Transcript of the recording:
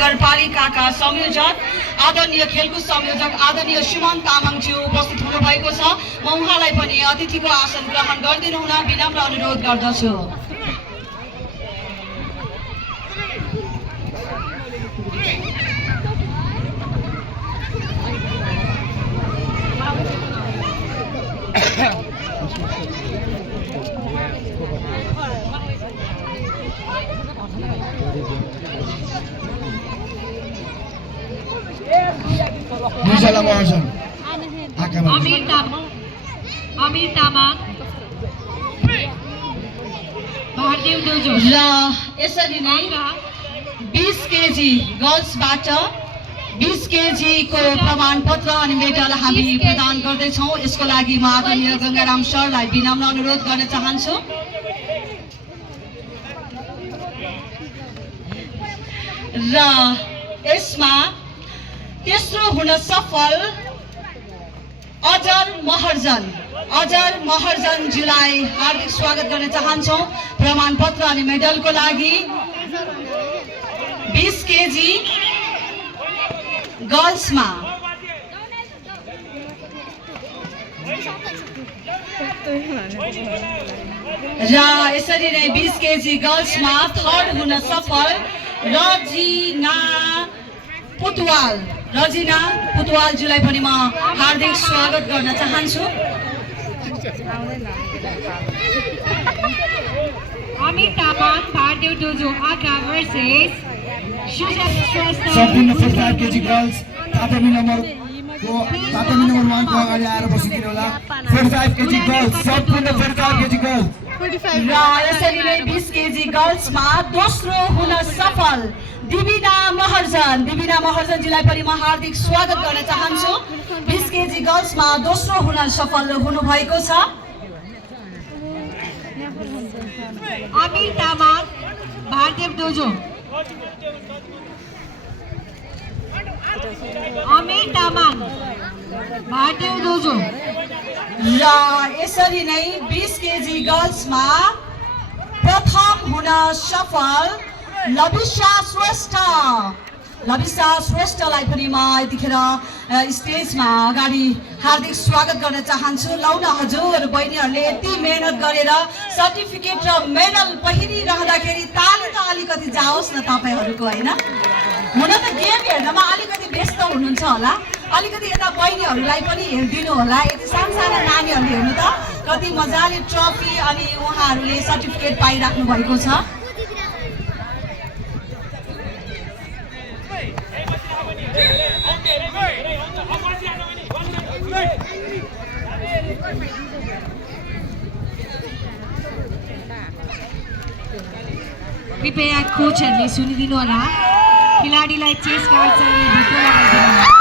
नगरपालिकाका संयोजक आदरणीय खेलकुद संयोजक आदरणीय सुमन तामाङज्यू उपस्थित हुनुभएको छ। म उहाँलाई पनि अतिथिको आसन ग्रहण गरिदिनु हुन विनम्र अनुरोध गर्दछु। अमीर तामाङ भारदेव डोजो र यसरी नै 20 केजी गर्ल्सबाट 20 केजी को प्रमाणपत्र अनि मेडल हामी प्रदान गर्दैछौँ। यसको लागि म आदरणीय गंगाराम सरलाई विनम्र अनुरोध गर्न चाहन्छु। र यसमा तेस्रो हुन सफल अजर महर्जनज्यूलाई हार्दिक स्वागत गर्न चाहन्छौँ प्रमाणपत्र अनि मेडलको लागि। 20 केजी गर्ल्समा र यसरी नै 20 केजी गर्ल्समा थर्ड हुन सफल रजिना पुतवालज्यूलाई पनि म हार्दिक स्वागत गर्न चाहन्छु। अमीर तामाङ भारदेव डोजो आका भर्सेस सुजन श्रेष्ठ सम्पूर्ण 45 केजी गर्ल्स तातमी नम्बर 1 को अगाडि आएर बसिदिनु होला। 45 केजी गर्ल्स सम्पूर्ण 45 केजी गर्ल्स र यसरी नै 20 केजी गर्ल्समा दोस्रो हुन सफल दिबिना महर्जनजीलाई पनि म हार्दिक स्वागत गर्न चाहन्छु। 20 केजी गर्ल्समा दोस्रो हुन सफल हुनुभएको छ। अमीर तामाङ भारदेव डोजो र यसरी नै 20 केजी गर्ल्समा प्रथम हुन सफल लबिसा श्रेष्ठलाई पनि म यतिखेर स्टेजमा अगाडि हार्दिक स्वागत गर्न चाहन्छु। लौ न हजुर बहिनीहरूले यति मेहनत गरेर सर्टिफिकेट र मेडल पहिरिरहँदाखेरि ताली त अलिकति जाओस् न तपाईँहरूको, होइन? हुन त गेम हेर्नमा अलिकति व्यस्त हुनुहुन्छ होला, अलिकति यता बहिनीहरूलाई पनि हेरिदिनु होला। यति सानसाना नानीहरूले हेर्नु त कति मजाले ट्रफी अनि उहाँहरूले सर्टिफिकेट पाइराख्नु भएको छ। कृपया कोचहरूले सुनिदिनु होला, खेलाडीलाई चेस कार्ड चाहिँ भित्र लगाइदिनु।